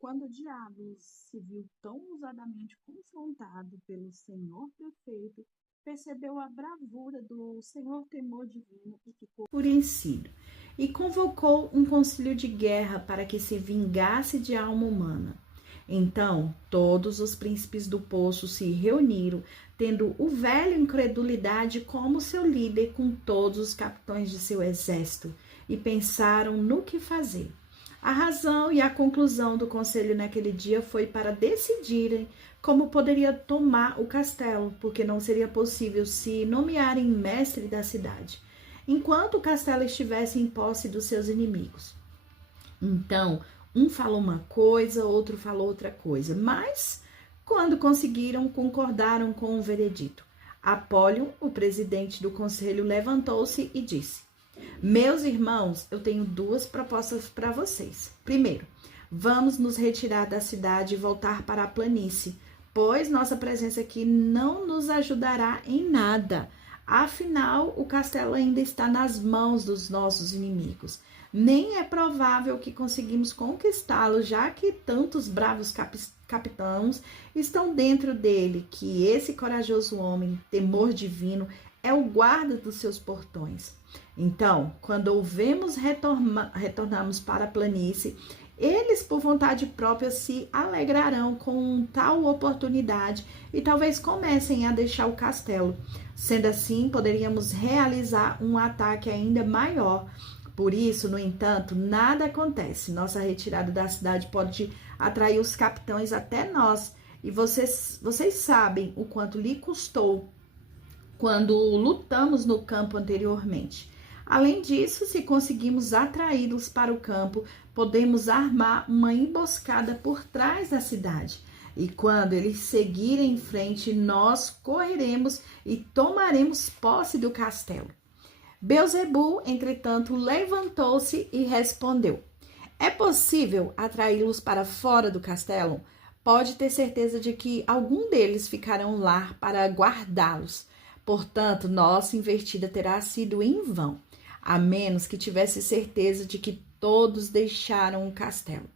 Quando o diabo se viu tão ousadamente confrontado pelo senhor prefeito, percebeu a bravura do senhor temor divino e ficou enfurecido, e convocou um conselho de guerra para que se vingasse de alma humana. Então, todos os príncipes do poço se reuniram, tendo o velho incredulidade como seu líder com todos os capitães de seu exército, e pensaram no que fazer. A razão e a conclusão do conselho naquele dia foi para decidirem como poderia tomar o castelo, porque não seria possível se nomearem mestre da cidade, enquanto o castelo estivesse em posse dos seus inimigos. Então, um falou uma coisa, outro falou outra coisa, mas quando conseguiram, concordaram com o veredito. Apólio, o presidente do conselho, levantou-se e disse: meus irmãos, eu tenho duas propostas para vocês. Primeiro, vamos nos retirar da cidade e voltar para a planície, pois nossa presença aqui não nos ajudará em nada. Afinal, o castelo ainda está nas mãos dos nossos inimigos. Nem é provável que conseguimos conquistá-lo, já que tantos bravos capitães estão dentro dele, que esse corajoso homem, temor divino, é o guarda dos seus portões. Então, quando ouvemos retornarmos para a planície, eles, por vontade própria, se alegrarão com tal oportunidade e talvez comecem a deixar o castelo. Sendo assim, poderíamos realizar um ataque ainda maior. Por isso, no entanto, nada acontece. Nossa retirada da cidade pode atrair os capitães até nós. E vocês sabem o quanto lhe custou quando lutamos no campo anteriormente. Além disso, se conseguimos atraí-los para o campo, podemos armar uma emboscada por trás da cidade. E quando eles seguirem em frente, nós correremos e tomaremos posse do castelo. Beelzebu, entretanto, levantou-se e respondeu: é possível atraí-los para fora do castelo? Pode ter certeza de que algum deles ficarão lá para guardá-los. Portanto, nossa investida terá sido em vão, a menos que tivesse certeza de que todos deixaram o castelo.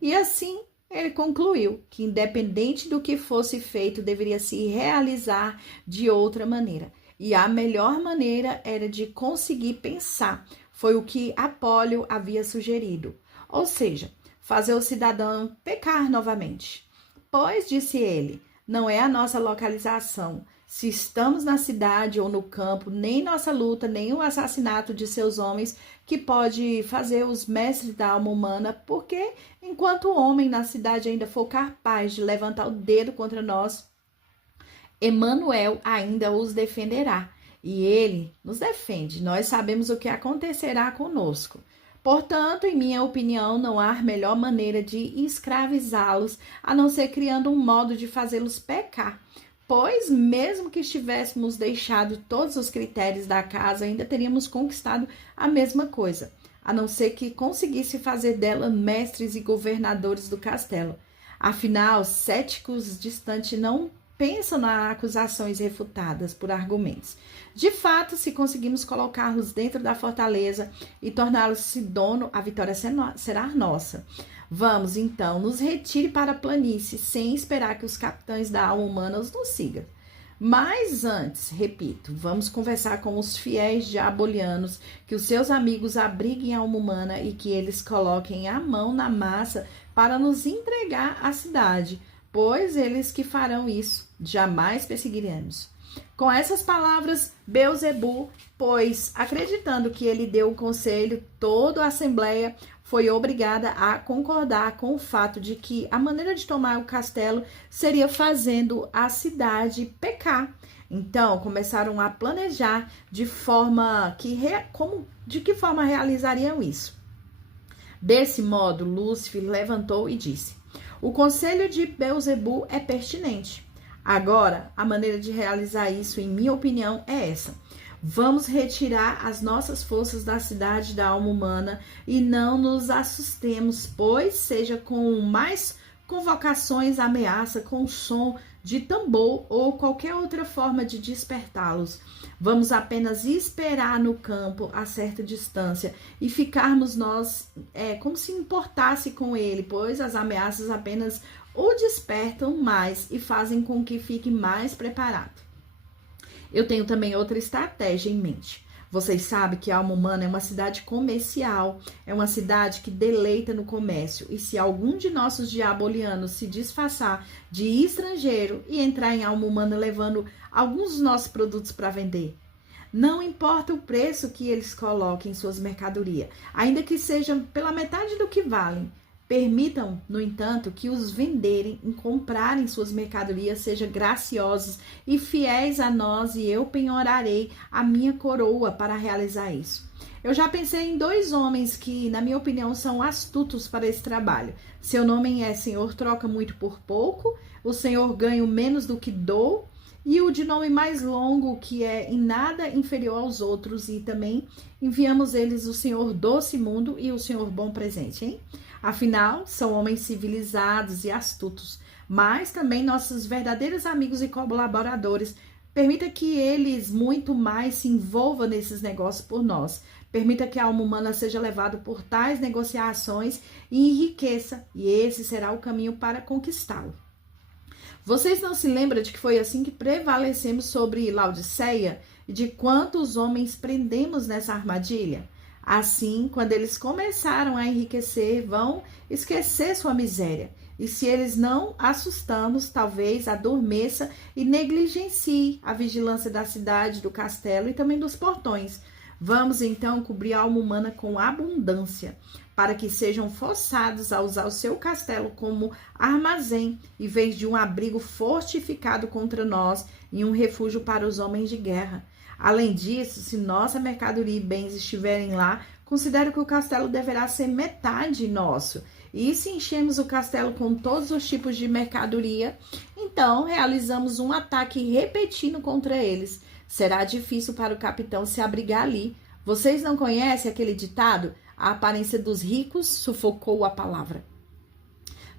E assim, ele concluiu que, independente do que fosse feito, deveria se realizar de outra maneira. E a melhor maneira era de conseguir pensar. Foi o que Apólio havia sugerido. Ou seja, fazer o cidadão pecar novamente. Pois, disse ele, não é a nossa localização, se estamos na cidade ou no campo, nem nossa luta, nem o assassinato de seus homens que pode fazer os mestres da alma humana, porque enquanto o homem na cidade ainda for capaz de levantar o dedo contra nós, Emanuel ainda os defenderá. E ele nos defende. Nós sabemos o que acontecerá conosco. Portanto, em minha opinião, não há melhor maneira de escravizá-los a não ser criando um modo de fazê-los pecar. Pois, mesmo que estivéssemos deixado todos os critérios da casa, ainda teríamos conquistado a mesma coisa, a não ser que conseguisse fazer dela mestres e governadores do castelo. Afinal, céticos distantes não pensam nas acusações refutadas por argumentos. De fato, se conseguimos colocá-los dentro da fortaleza e torná-los dono, a vitória será nossa. Vamos, então, nos retire para a planície, sem esperar que os capitães da alma humana nos sigam. Mas antes, repito, vamos conversar com os fiéis diabolianos, que os seus amigos abriguem a alma humana e que eles coloquem a mão na massa para nos entregar a cidade, pois eles que farão isso, jamais perseguiremos. Com essas palavras, Beelzebu, pois, acreditando que ele deu o conselho, toda a assembleia foi obrigada a concordar com o fato de que a maneira de tomar o castelo seria fazendo a cidade pecar. Então, começaram a planejar de que forma realizariam isso. Desse modo, Lúcifer levantou e disse: o conselho de Beelzebu é pertinente. Agora, a maneira de realizar isso, em minha opinião, é essa. Vamos retirar as nossas forças da cidade da alma humana e não nos assustemos, pois seja com mais convocações, ameaça com som de tambor ou qualquer outra forma de despertá-los. Vamos apenas esperar no campo a certa distância e ficarmos nós como se importasse com ele, pois as ameaças apenas o despertam mais e fazem com que fique mais preparado. Eu tenho também outra estratégia em mente. Vocês sabem que a Alma Humana é uma cidade comercial, é uma cidade que deleita no comércio. E se algum de nossos diabolianos se disfarçar de estrangeiro e entrar em Alma Humana levando alguns dos nossos produtos para vender, não importa o preço que eles coloquem em suas mercadorias, ainda que sejam pela metade do que valem, permitam, no entanto, que os venderem e comprarem suas mercadorias sejam graciosos e fiéis a nós, e eu penhorarei a minha coroa para realizar isso. Eu já pensei em 2 homens que, na minha opinião, são astutos para esse trabalho. Seu nome é Senhor Troca Muito por Pouco, o Senhor Ganho Menos do que Dou, e o de nome mais longo, que é em nada inferior aos outros, e também enviamos eles o Senhor Doce Mundo e o Senhor Bom Presente, hein? Afinal, são homens civilizados e astutos, mas também nossos verdadeiros amigos e colaboradores. Permita que eles muito mais se envolvam nesses negócios por nós. Permita que a alma humana seja levada por tais negociações e enriqueça, e esse será o caminho para conquistá-lo. Vocês não se lembram de que foi assim que prevalecemos sobre Laodiceia e de quantos homens prendemos nessa armadilha? Assim, quando eles começaram a enriquecer, vão esquecer sua miséria. E se eles não assustamos, talvez adormeça e negligencie a vigilância da cidade, do castelo e também dos portões. Vamos então cobrir a alma humana com abundância, para que sejam forçados a usar o seu castelo como armazém, em vez de um abrigo fortificado contra nós e um refúgio para os homens de guerra. Além disso, se nossa mercadoria e bens estiverem lá, considero que o castelo deverá ser metade nosso. E se enchemos o castelo com todos os tipos de mercadoria, então realizamos um ataque repetido contra eles. Será difícil para o capitão se abrigar ali. Vocês não conhecem aquele ditado? A aparência dos ricos sufocou a palavra.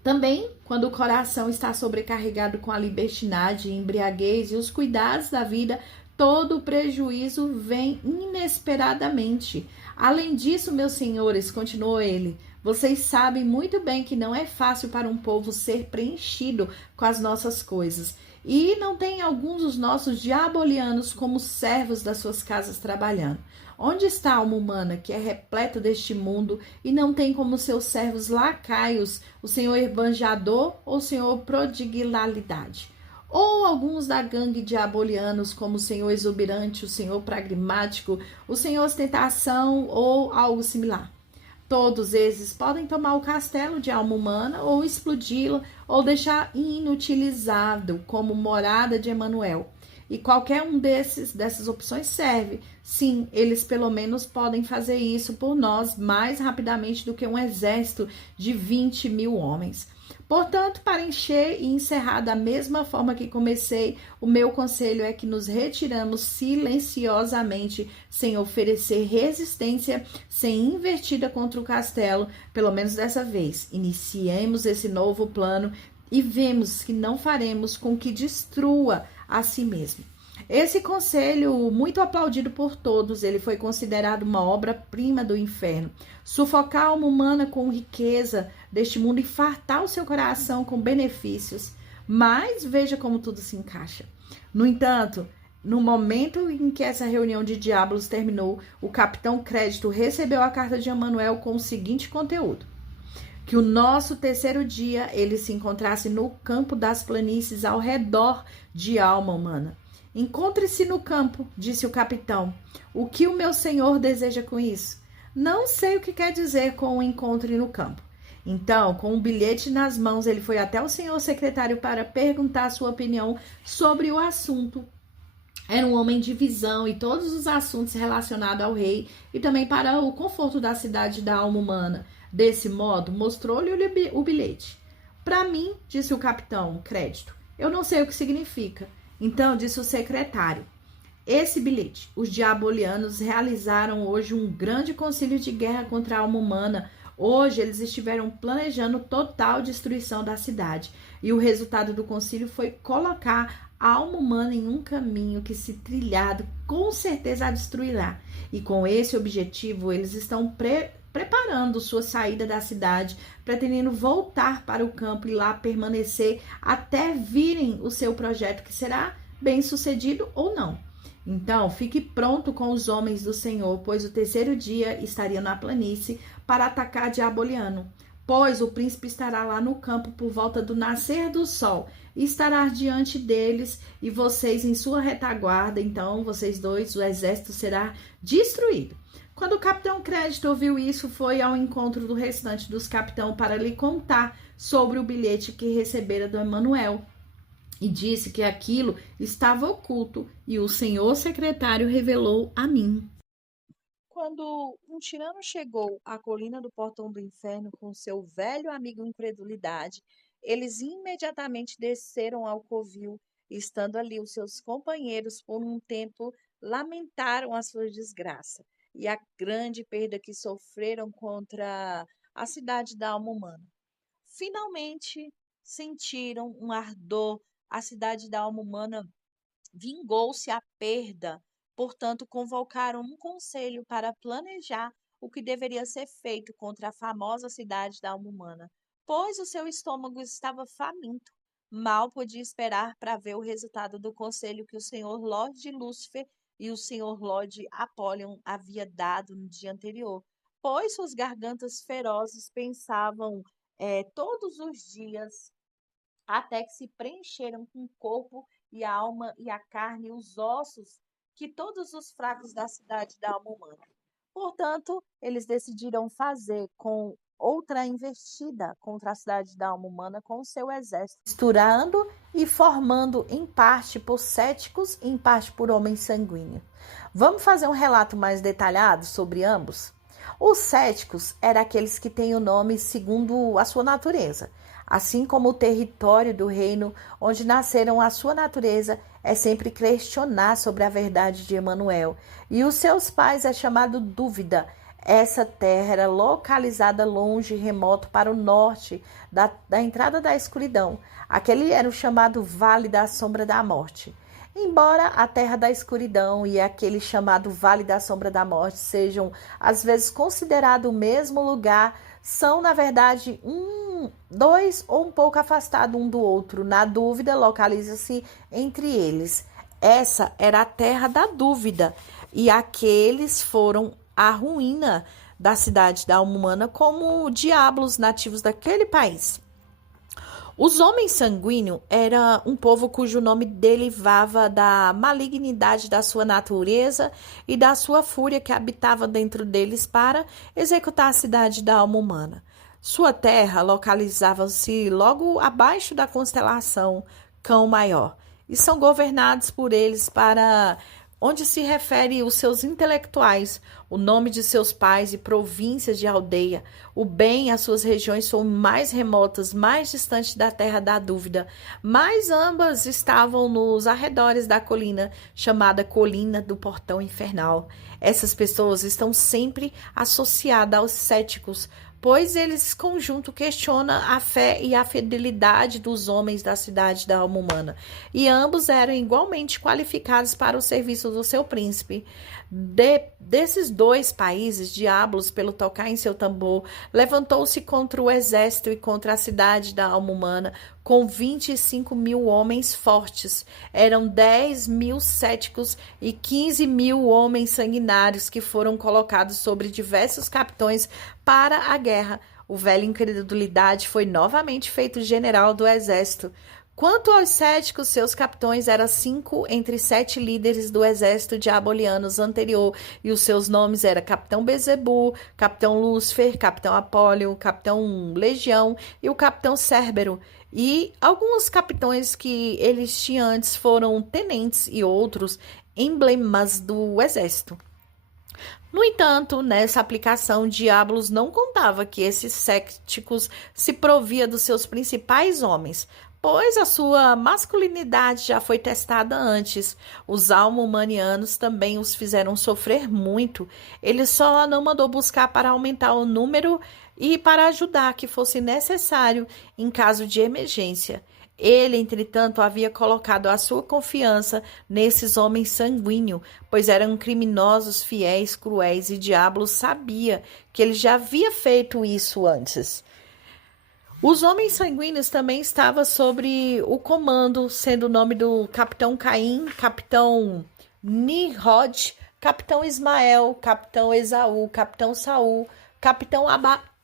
Também, quando o coração está sobrecarregado com a libertinagem, embriaguez e os cuidados da vida, todo o prejuízo vem inesperadamente. Além disso, meus senhores, continuou ele, vocês sabem muito bem que não é fácil para um povo ser preenchido com as nossas coisas. E não tem alguns dos nossos diabolianos como servos das suas casas trabalhando. Onde está a alma humana, que é repleta deste mundo, e não tem como seus servos lacaios o senhor esbanjador ou o senhor prodigalidade? Ou alguns da gangue diabolianos, como o senhor exuberante, o senhor pragmático, o senhor ostentação ou algo similar? Todos esses podem tomar o castelo de alma humana ou explodi-lo ou deixar inutilizado como morada de Emanuel. E qualquer um dessas opções serve. Sim, eles pelo menos podem fazer isso por nós mais rapidamente do que um exército de 20.000 homens. Portanto, para encher e encerrar da mesma forma que comecei, o meu conselho é que nos retiramos silenciosamente, sem oferecer resistência, sem invertida contra o castelo, pelo menos dessa vez. Iniciemos esse novo plano e vemos que não faremos com que destrua a si mesmo. Esse conselho, muito aplaudido por todos, ele foi considerado uma obra-prima do inferno. Sufocar a alma humana com riqueza deste mundo e fartar o seu coração com benefícios. Mas veja como tudo se encaixa. No entanto, no momento em que essa reunião de diabos terminou, o capitão Crédito recebeu a carta de Emanuel com o seguinte conteúdo: que o nosso terceiro dia ele se encontrasse no campo das planícies ao redor de alma humana. Encontre-se no campo, disse o capitão. O que o meu senhor deseja com isso? Não sei o que quer dizer com o encontre no campo. Então, com um bilhete nas mãos, ele foi até o senhor secretário para perguntar sua opinião sobre o assunto. Era um homem de visão e todos os assuntos relacionados ao rei e também para o conforto da cidade da alma humana. Desse modo, mostrou-lhe o bilhete. Para mim, disse o capitão Crédito, eu não sei o que significa. Então, disse o secretário, esse bilhete, os diabolianos realizaram hoje um grande concílio de guerra contra a alma humana. Hoje eles estiveram planejando total destruição da cidade. E o resultado do concílio foi colocar a alma humana em um caminho que, se trilhado, com certeza a destruirá. E com esse objetivo, eles estão preparando sua saída da cidade, pretendendo voltar para o campo e lá permanecer até virem o seu projeto, que será bem sucedido ou não. Então, fique pronto com os homens do Senhor, pois o terceiro dia estaria na planície para atacar Diaboliano. Pois o príncipe estará lá no campo por volta do nascer do sol, e estará diante deles, e vocês em sua retaguarda. Então, vocês dois, o exército será destruído. Quando o capitão Crédito ouviu isso, foi ao encontro do restante dos capitães para lhe contar sobre o bilhete que recebera do Emanuel, e disse que aquilo estava oculto, e o senhor secretário revelou a mim. Quando um tirano chegou à colina do Portão do Inferno com seu velho amigo Incredulidade, eles imediatamente desceram ao covil, e estando ali os seus companheiros por um tempo lamentaram a sua desgraça e a grande perda que sofreram contra a cidade da alma humana. Finalmente sentiram um ardor, a cidade da alma humana vingou-se a perda, portanto, convocaram um conselho para planejar o que deveria ser feito contra a famosa cidade da alma humana, pois o seu estômago estava faminto. Mal podia esperar para ver o resultado do conselho que o senhor Lorde Lúcifer e o senhor Lorde Apollyon havia dado no dia anterior, pois suas gargantas ferozes pensavam todos os dias até que se preencheram com o corpo e a alma e a carne e os ossos que todos os fracos da cidade da alma humana. Portanto, eles decidiram fazer com outra investida contra a cidade da alma humana com o seu exército, misturando e formando em parte por céticos e em parte por homens sanguíneos. Vamos fazer um relato mais detalhado sobre ambos? Os céticos eram aqueles que têm o nome segundo a sua natureza. Assim como o território do reino onde nasceram a sua natureza é sempre questionar sobre a verdade de Emanuel. E os seus pais é chamado Dúvida. Essa terra era localizada longe e remoto para o norte da entrada da escuridão. Aquele era o chamado Vale da Sombra da Morte. Embora a terra da escuridão e aquele chamado Vale da Sombra da Morte sejam às vezes considerados o mesmo lugar, são na verdade dois ou um pouco afastados um do outro. Na dúvida, localiza-se entre eles. Essa era a terra da dúvida, e aqueles foram a ruína da cidade da alma humana como diabos nativos daquele país. Os homens sanguíneos era um povo cujo nome derivava da malignidade da sua natureza e da sua fúria que habitava dentro deles para executar a cidade da alma humana. Sua terra localizava-se logo abaixo da constelação Cão Maior, e são governados por eles para onde se refere os seus intelectuais, o nome de seus pais e províncias de aldeia. O bem, as suas regiões são mais remotas, mais distantes da terra da dúvida, mas ambas estavam nos arredores da colina, chamada Colina do Portão Infernal. Essas pessoas estão sempre associadas aos céticos, pois eles conjunto questiona a fé e a fidelidade dos homens da cidade da alma humana, e ambos eram igualmente qualificados para o serviço do seu príncipe. Desses dois países, Diablos, pelo tocar em seu tambor, levantou-se contra o exército e contra a cidade da alma humana, com 25.000 homens fortes. Eram 10.000 céticos e 15.000 homens sanguinários que foram colocados sobre diversos capitões para a guerra. O velho Incredulidade foi novamente feito general do exército. Quanto aos céticos, seus capitões eram 5 entre 7 líderes do exército diabolianos anterior, e os seus nomes eram Capitão Bezebu, Capitão Lúcifer, Capitão Apólio, Capitão Legião e o Capitão Cérbero. E alguns capitães que eles tinham antes foram tenentes e outros emblemas do exército. No entanto, nessa aplicação, Diabolos não contava que esses céticos se provia dos seus principais homens, pois a sua masculinidade já foi testada antes. Os almo-humanianos também os fizeram sofrer muito. Ele só não mandou buscar para aumentar o número e para ajudar que fosse necessário em caso de emergência. Ele, entretanto, havia colocado a sua confiança nesses homens sanguíneos, pois eram criminosos, fiéis, cruéis, e Diablo sabia que ele já havia feito isso antes. Os homens sanguíneos também estavam sobre o comando, sendo o nome do capitão Caim, capitão Nimrod, capitão Ismael, capitão Esaú, capitão Saul, capitão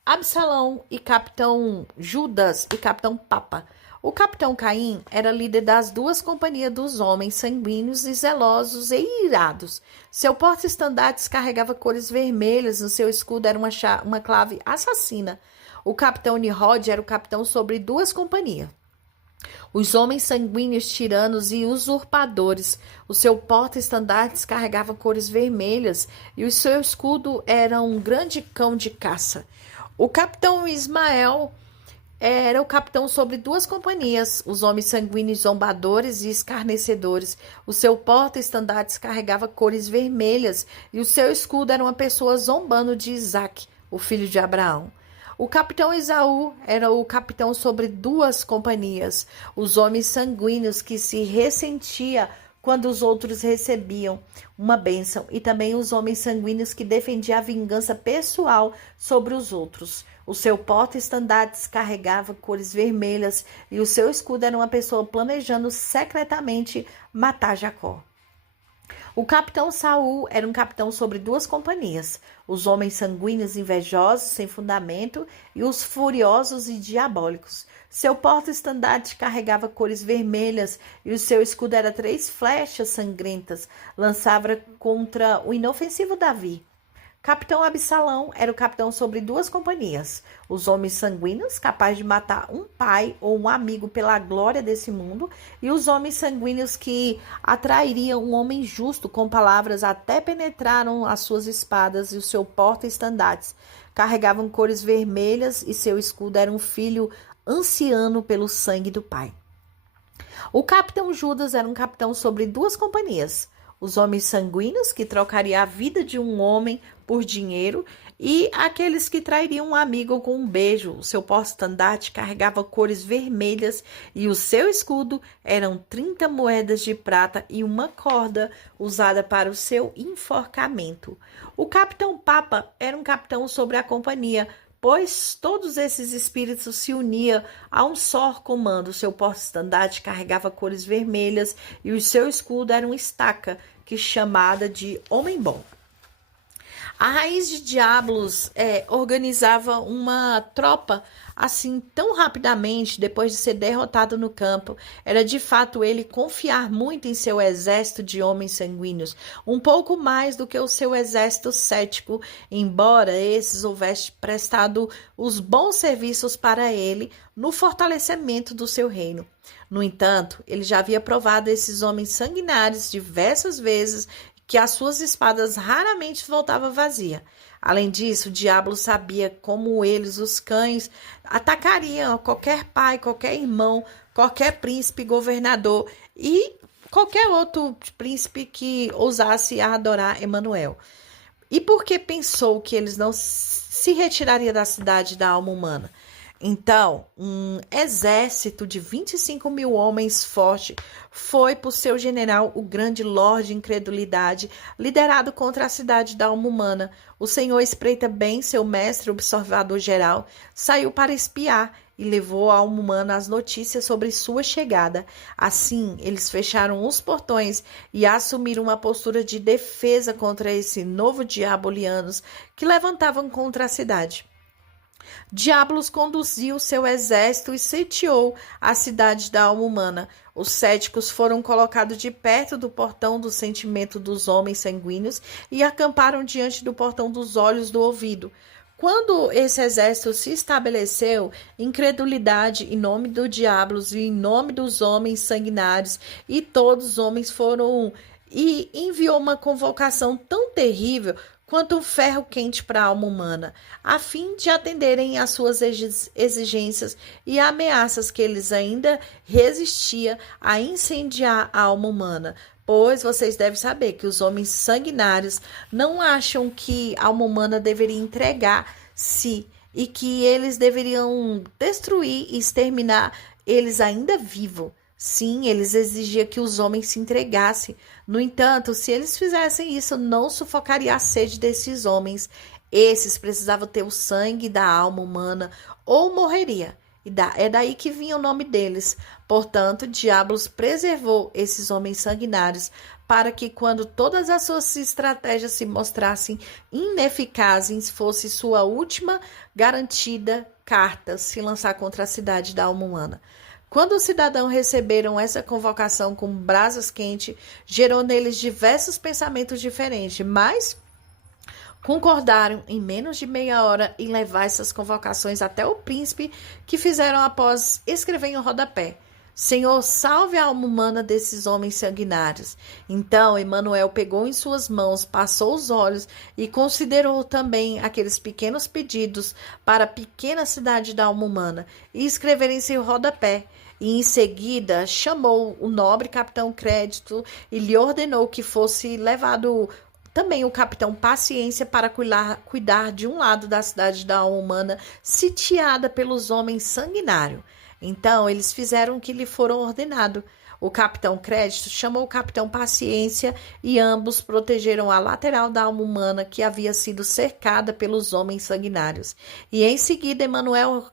Absalão e capitão Judas e capitão Papa. O capitão Caim era líder das duas companhias dos homens sanguíneos e zelosos e irados. Seu porta-estandartes carregava cores vermelhas, no seu escudo era uma clave assassina. O capitão Nimrod era o capitão sobre duas companhias. Os homens sanguíneos, tiranos e usurpadores. O seu porta-estandartes carregava cores vermelhas e o seu escudo era um grande cão de caça. O capitão Ismael era o capitão sobre duas companhias, os homens sanguíneos zombadores e escarnecedores. O seu porta-estandartes carregava cores vermelhas e o seu escudo era uma pessoa zombando de Isaac, o filho de Abraão. O capitão Esaú era o capitão sobre duas companhias, os homens sanguíneos que se ressentia quando os outros recebiam uma bênção, e também os homens sanguíneos que defendiam a vingança pessoal sobre os outros. O seu porta-estandartes carregava cores vermelhas e o seu escudo era uma pessoa planejando secretamente matar Jacó. O capitão Saul era um capitão sobre duas companhias, os homens sanguíneos invejosos, sem fundamento, e os furiosos e diabólicos. Seu porta-estandarte carregava cores vermelhas e o seu escudo era 3 flechas sangrentas, lançava contra o inofensivo Davi. Capitão Absalão era o capitão sobre duas companhias, os homens sanguíneos, capazes de matar um pai ou um amigo pela glória desse mundo, e os homens sanguíneos que atrairiam um homem justo com palavras até penetraram as suas espadas, e o seu porta-estandartes carregavam cores vermelhas e seu escudo era um filho anciano pelo sangue do pai. O capitão Judas era um capitão sobre duas companhias, os homens sanguíneos que trocariam a vida de um homem por dinheiro e aqueles que trairiam um amigo com um beijo. O seu porta-estandarte carregava cores vermelhas e o seu escudo eram 30 moedas de prata e uma corda usada para o seu enforcamento. O capitão Papa era um capitão sobre a companhia, pois todos esses espíritos se uniam a um só comando. O seu porta-estandarte carregava cores vermelhas e o seu escudo era uma estaca que chamada de homem bom. A raiz de Diablos organizava uma tropa assim tão rapidamente depois de ser derrotado no campo. Era de fato ele confiar muito em seu exército de homens sanguíneos, um pouco mais do que o seu exército cético, embora esses houvessem prestado os bons serviços para ele no fortalecimento do seu reino. No entanto, ele já havia provado esses homens sanguinários diversas vezes que as suas espadas raramente voltavam vazias. Além disso, o diabo sabia como eles, os cães, atacariam qualquer pai, qualquer irmão, qualquer príncipe, governador e qualquer outro príncipe que ousasse adorar Emanuel. E por que pensou que eles não se retirariam da cidade da alma humana? Então, um exército de 25 mil homens forte foi por seu general, o grande Lorde Incredulidade, liderado contra a cidade da alma humana. O senhor espreita bem, seu mestre, observador geral, saiu para espiar e levou à alma humana as notícias sobre sua chegada. Assim, eles fecharam os portões e assumiram uma postura de defesa contra esse novo diabolianos que levantavam contra a cidade. Diablos conduziu seu exército e sitiou a cidade da alma humana. Os céticos foram colocados de perto do portão do sentimento dos homens sanguíneos e acamparam diante do portão dos olhos do ouvido. Quando esse exército se estabeleceu, incredulidade em nome do Diablos e em nome dos homens sanguinários, e todos os homens foram e enviou uma convocação tão terrível quanto um ferro quente para a alma humana, a fim de atenderem às suas exigências e ameaças que eles ainda resistia a incendiar a alma humana. Pois vocês devem saber que os homens sanguinários não acham que a alma humana deveria entregar-se e que eles deveriam destruir e exterminar eles ainda vivos. Sim, eles exigiam que os homens se entregassem. No entanto, se eles fizessem isso, não sufocaria a sede desses homens. Esses precisavam ter o sangue da alma humana ou morreria. É daí que vinha o nome deles. Portanto, Diabolos preservou esses homens sanguinários para que, quando todas as suas estratégias se mostrassem ineficazes, fosse sua última garantida carta se lançar contra a cidade da alma humana. Quando os cidadãos receberam essa convocação com brasas quentes, gerou neles diversos pensamentos diferentes, mas concordaram em menos de meia hora em levar essas convocações até o príncipe, que fizeram após escrever em um rodapé: Senhor, salve a alma humana desses homens sanguinários. Então Emanuel pegou em suas mãos, passou os olhos e considerou também aqueles pequenos pedidos para a pequena cidade da alma humana e escrever em seu rodapé. E em seguida chamou o nobre capitão Crédito e lhe ordenou que fosse levado também o capitão Paciência para cuidar de um lado da cidade da alma humana sitiada pelos homens sanguinários. Então eles fizeram o que lhe foram ordenado. O capitão Crédito chamou o capitão Paciência e ambos protegeram a lateral da alma humana que havia sido cercada pelos homens sanguinários. E em seguida Emanuel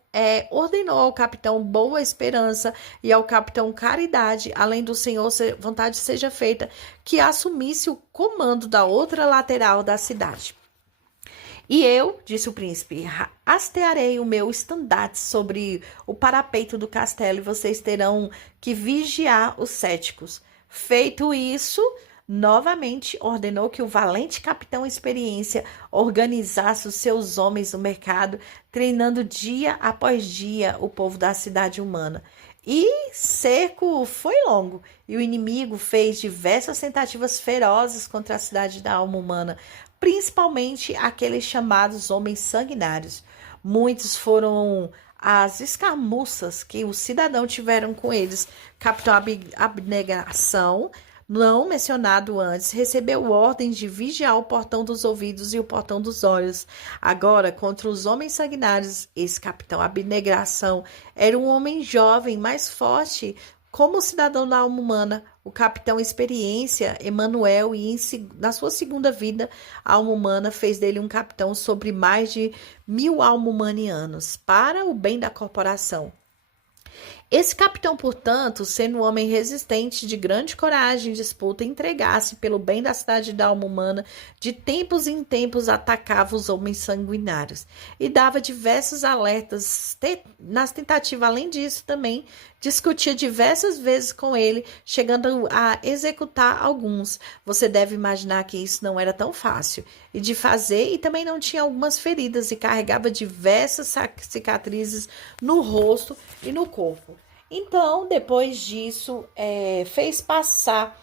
ordenou ao capitão Boa Esperança e ao capitão Caridade, além do Senhor vontade seja feita, que assumisse o comando da outra lateral da cidade. E eu, disse o príncipe, hastearei o meu estandarte sobre o parapeito do castelo e vocês terão que vigiar os céticos. Feito isso, novamente ordenou que o valente capitão Experiência organizasse os seus homens no mercado, treinando dia após dia o povo da cidade humana. E cerco foi longo, e o inimigo fez diversas tentativas ferozes contra a cidade da alma humana, principalmente aqueles chamados homens sanguinários. Muitos foram as escarmuças que os cidadãos tiveram com eles. Capitão Abnegação, não mencionado antes, recebeu ordens de vigiar o portão dos ouvidos e o portão dos olhos. Agora, contra os homens sanguinários, esse capitão Abnegação era um homem jovem, mais forte, como o cidadão da alma humana. O capitão Experiência, Emanuel, e na sua segunda vida, a alma humana fez dele um capitão sobre mais de 1000 alma-humanianos, para o bem da corporação. Esse capitão, portanto, sendo um homem resistente, de grande coragem e disputa, entregasse pelo bem da cidade da alma humana, de tempos em tempos atacava os homens sanguinários e dava diversos alertas nas tentativas. Além disso, também discutia diversas vezes com ele, chegando a executar alguns. Você deve imaginar que isso não era tão fácil e de fazer, e também não tinha algumas feridas e carregava diversas cicatrizes no rosto e no corpo. Então, depois disso, fez passar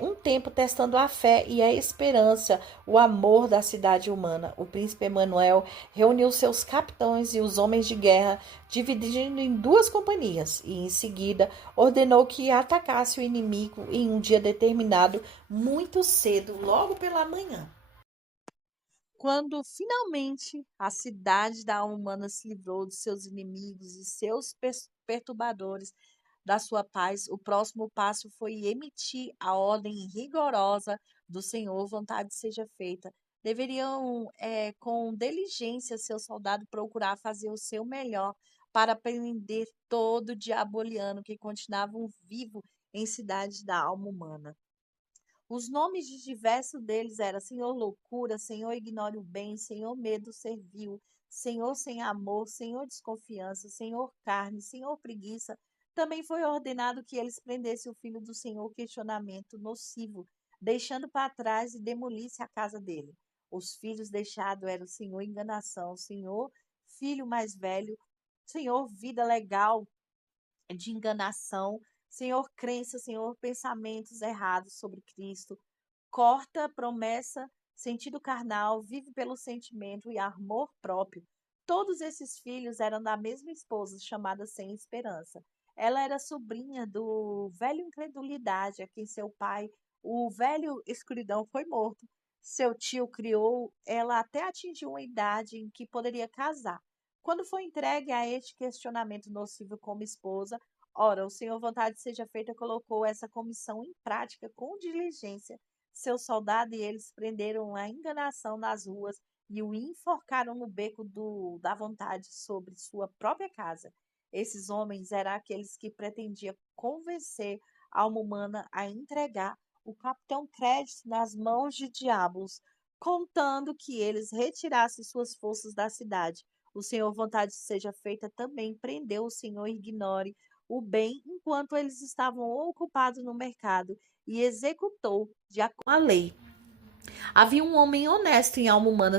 um tempo testando a fé e a esperança, o amor da cidade humana. O príncipe Emanuel reuniu seus capitães e os homens de guerra, dividindo em duas companhias, e em seguida ordenou que atacasse o inimigo em um dia determinado, muito cedo, logo pela manhã. Quando finalmente a cidade da alma humana se livrou de seus inimigos e seus perturbadores da sua paz, o próximo passo foi emitir a ordem rigorosa do Senhor, vontade seja feita. Deveriam, com diligência, seu soldado procurar fazer o seu melhor para prender todo diaboliano que continuavam vivo em cidades da alma humana. Os nomes de diversos deles eram Senhor loucura, Senhor ignore o bem, Senhor medo servil, Senhor sem amor, Senhor desconfiança, Senhor carne, Senhor preguiça. Também foi ordenado que eles prendessem o filho do Senhor questionamento nocivo, deixando para trás e demolisse a casa dele. Os filhos deixados eram Senhor enganação, Senhor filho mais velho, Senhor vida legal de enganação, Senhor crença, Senhor pensamentos errados sobre Cristo, corta a promessa sentido carnal, vive pelo sentimento e amor próprio. Todos esses filhos eram da mesma esposa, chamada Sem Esperança. Ela era sobrinha do velho incredulidade, a quem seu pai, o velho escuridão, foi morto. Seu tio criou ela até atingir uma idade em que poderia casar. Quando foi entregue a este questionamento nocivo como esposa, ora, o Senhor, vontade seja feita, colocou essa comissão em prática com diligência. Seu soldado e eles prenderam a enganação nas ruas e o enforcaram no beco da vontade sobre sua própria casa. Esses homens eram aqueles que pretendiam convencer a alma humana a entregar o capitão Crédito nas mãos de diabos, contando que eles retirassem suas forças da cidade. O Senhor, vontade seja feita, também prendeu o Senhor Ignore o bem enquanto eles estavam ocupados no mercado e executou de acordo com a lei. Havia um homem honesto em alma humana,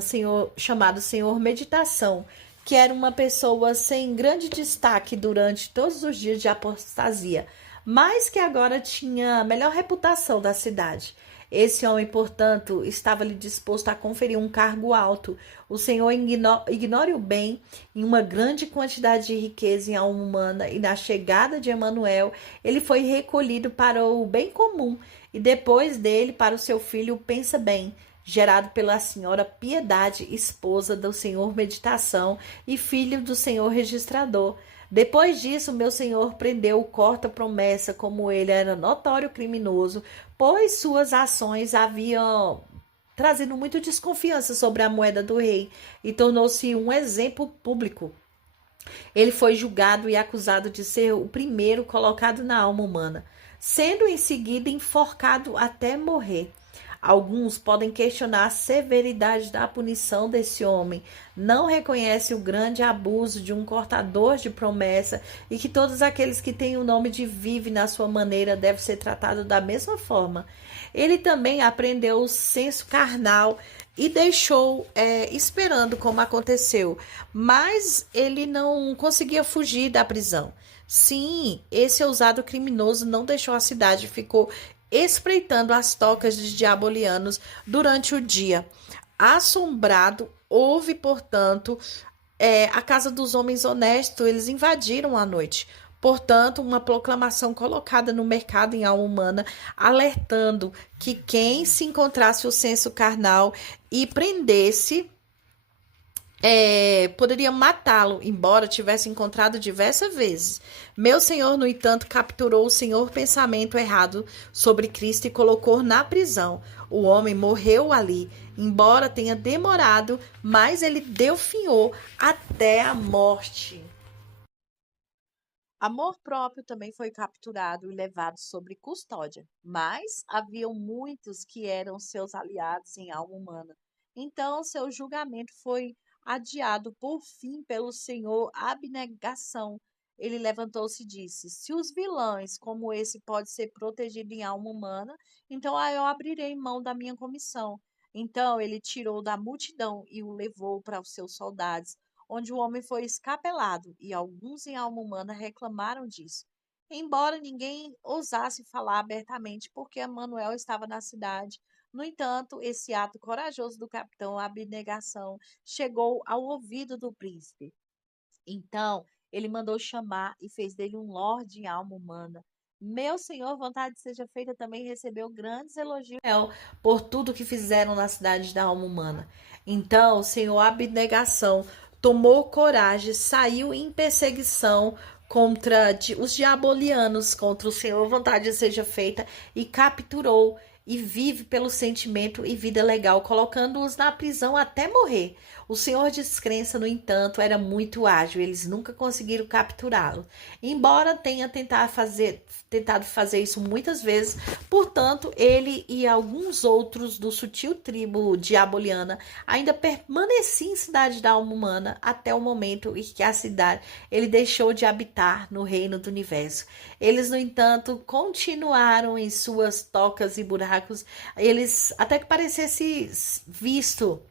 chamado Senhor Meditação, que era uma pessoa sem grande destaque durante todos os dias de apostasia, mas que agora tinha a melhor reputação da cidade. Esse homem, portanto, estava-lhe disposto a conferir um cargo alto. O Senhor ignore o bem em uma grande quantidade de riqueza em alma humana, e na chegada de Emanuel, ele foi recolhido para o bem comum, e depois dele para o seu filho Pensa Bem, gerado pela senhora Piedade, esposa do Senhor Meditação e filho do Senhor Registrador. Depois disso, meu senhor prendeu o corta-promessa, como ele era notório criminoso, pois suas ações haviam trazido muita desconfiança sobre a moeda do rei e tornou-se um exemplo público. Ele foi julgado e acusado de ser o primeiro colocado na alma humana, sendo em seguida enforcado até morrer. Alguns podem questionar a severidade da punição desse homem, não reconhece o grande abuso de um cortador de promessa e que todos aqueles que têm o nome de Vive na sua maneira devem ser tratados da mesma forma. Ele também aprendeu o senso carnal e deixou esperando como aconteceu, mas ele não conseguia fugir da prisão. Sim, esse ousado criminoso não deixou a cidade, ficou espreitando as tocas de diabolianos durante o dia. Assombrado, houve, portanto, a casa dos homens honestos, eles invadiram à noite. Portanto, uma proclamação colocada no mercado em alma humana, alertando que quem se encontrasse o senso carnal e prendesse poderia matá-lo, embora tivesse encontrado diversas vezes. Meu senhor, no entanto, capturou o senhor pensamento errado sobre Cristo e colocou na prisão. O homem morreu ali, embora tenha demorado, mas ele definhou até a morte. Amor próprio também foi capturado e levado sob custódia, mas haviam muitos que eram seus aliados em alma humana. Então seu julgamento foi adiado por fim pelo Senhor Abnegação. Ele levantou-se e disse: Se os vilões como esse podem ser protegidos em alma humana, então eu abrirei mão da minha comissão. Então ele tirou da multidão e o levou para os seus soldados, onde o homem foi escapelado, e alguns em alma humana reclamaram disso. Embora ninguém ousasse falar abertamente, porque Emanuel estava na cidade. No entanto, esse ato corajoso do capitão, a abnegação, chegou ao ouvido do príncipe. Então, ele mandou chamar e fez dele um lorde em alma humana. Meu senhor, vontade seja feita, também recebeu grandes elogios por tudo que fizeram na cidade da alma humana. Então, o senhor abnegação tomou coragem, saiu em perseguição contra os diabolianos, contra o Senhor, vontade seja feita, e capturou e vive pelo sentimento e vida legal, colocando-os na prisão até morrer. O Senhor descrença, no entanto, era muito ágil, eles nunca conseguiram capturá-lo. Embora tenha tentado fazer isso muitas vezes, portanto, ele e alguns outros do sutil tribo diaboliana ainda permaneciam em cidade da alma humana até o momento em que a cidade ele deixou de habitar no reino do universo. Eles, no entanto, continuaram em suas tocas e buracos, eles até que parecesse visto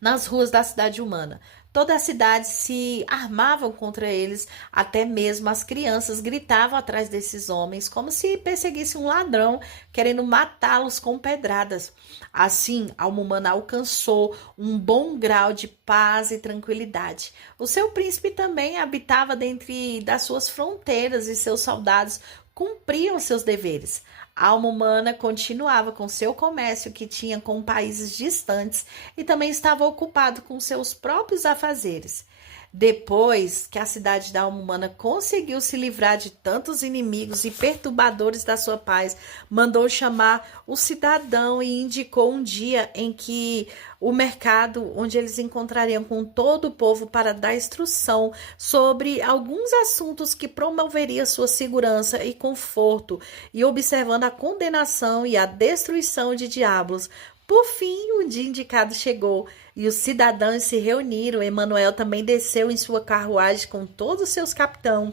nas ruas da cidade humana. Toda a cidade se armava contra eles, até mesmo as crianças gritavam atrás desses homens, como se perseguissem um ladrão, querendo matá-los com pedradas. Assim, Al-Nu'man alcançou um bom grau de paz e tranquilidade. O seu príncipe também habitava dentro das suas fronteiras e seus soldados cumpriam seus deveres. A alma humana continuava com seu comércio que tinha com países distantes e também estava ocupado com seus próprios afazeres. Depois que a cidade da alma humana conseguiu se livrar de tantos inimigos e perturbadores da sua paz, mandou chamar o cidadão e indicou um dia em que o mercado, onde eles encontrariam com todo o povo para dar instrução sobre alguns assuntos que promoveria sua segurança e conforto, e observando a condenação e a destruição de diabos. Por fim, o dia indicado chegou e os cidadãos se reuniram. Emanuel também desceu em sua carruagem com todos os seus capitães,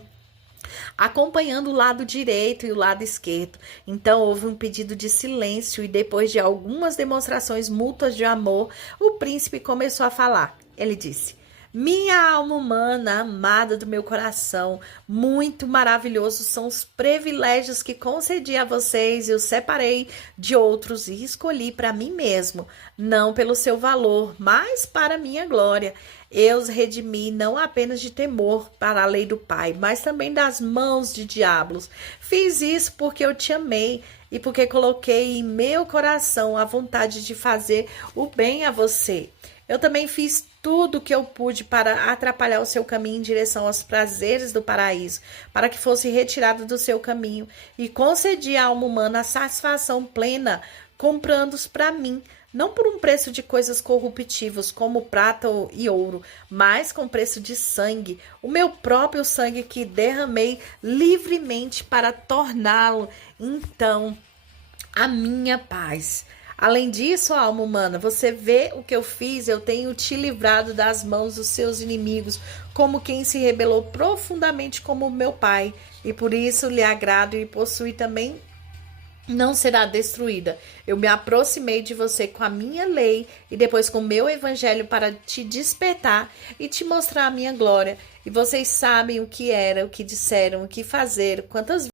acompanhando o lado direito e o lado esquerdo. Então houve um pedido de silêncio e depois de algumas demonstrações mútuas de amor, o príncipe começou a falar. Ele disse: minha alma humana, amada do meu coração, muito maravilhosos são os privilégios que concedi a vocês e os separei de outros e escolhi para mim mesmo, não pelo seu valor, mas para minha glória. Eu os redimi não apenas de temor para a lei do Pai, mas também das mãos de diabos. Fiz isso porque eu te amei e porque coloquei em meu coração a vontade de fazer o bem a você. Eu também fiz tudo o que eu pude para atrapalhar o seu caminho em direção aos prazeres do paraíso, para que fosse retirado do seu caminho, e concedi à alma humana a satisfação plena, comprando-os para mim, não por um preço de coisas corruptíveis como prata e ouro, mas com preço de sangue, o meu próprio sangue que derramei livremente para torná-lo, então, a minha paz. Além disso, alma humana, você vê o que eu fiz? Eu tenho te livrado das mãos dos seus inimigos, como quem se rebelou profundamente como meu pai, e por isso lhe agrado e possui também não será destruída. Eu me aproximei de você com a minha lei e depois com o meu evangelho para te despertar e te mostrar a minha glória. E vocês sabem o que era, o que disseram, o que fazer, quantas